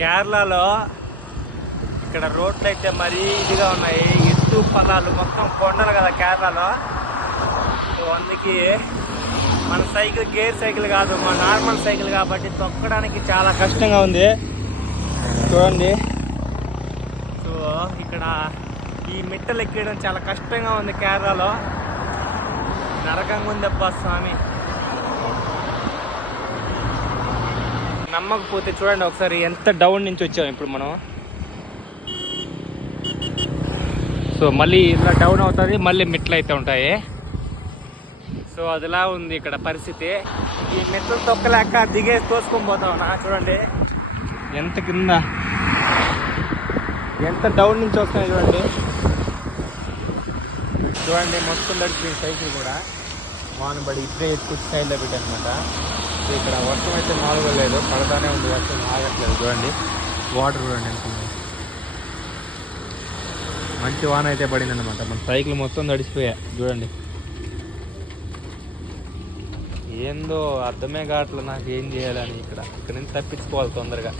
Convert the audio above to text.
కేరళలో ఇక్కడ రోడ్లు అయితే మరీ ఇదిగా ఉన్నాయి, ఎత్తు పొలాలు మొత్తం కొండలు కదా కేరళలో. సో అందుకే మన సైకిల్ గేర్ సైకిల్ కాదు, మన నార్మల్ సైకిల్ కాబట్టి తొక్కడానికి చాలా కష్టంగా ఉంది చూడండి. సో ఇక్కడ ఈ మెట్టలు ఎక్కడం చాలా కష్టంగా ఉంది కేరళలో, నరకంగా ఉంది అబ్బా స్వామి. నమ్మకపోతే చూడండి ఒకసారి ఎంత డౌన్ నుంచి వచ్చాం ఇప్పుడు మనం. సో మళ్ళీ ఇలా డౌన్ అవుతుంది, మళ్ళీ మెట్లు అయితే ఉంటాయి. సో అదిలా ఉంది ఇక్కడ పరిస్థితి. ఈ మెట్లు తొక్కలేక దిగేసి తోసుకొని పోతా ఉన్నా చూడండి ఎంత కింద, ఎంత డౌన్ నుంచి వస్తున్నాయి చూడండి. చూడండి మొత్తం నడిపి సైకిల్ కూడా వానబడి ఇప్పుడే ఎత్తుకొచ్చి సైడ్లో పెట్టానమాట. సో ఇక్కడ వర్షం అయితే మామూలుగా లేదు, పడతానే ఉంది, వర్షం ఆగట్లేదు. చూడండి వాటర్ చూడండి ఎంత ఉంది. మంచి వాన అయితే పడింది అనమాట. మన సైకిల్ మొత్తం తడిసిపోయా చూడండి. ఏందో అర్థమే కావట్లేదు నాకు ఏం చేయాలని. ఇక్కడ నుంచి తప్పించుకోవాలి తొందరగా.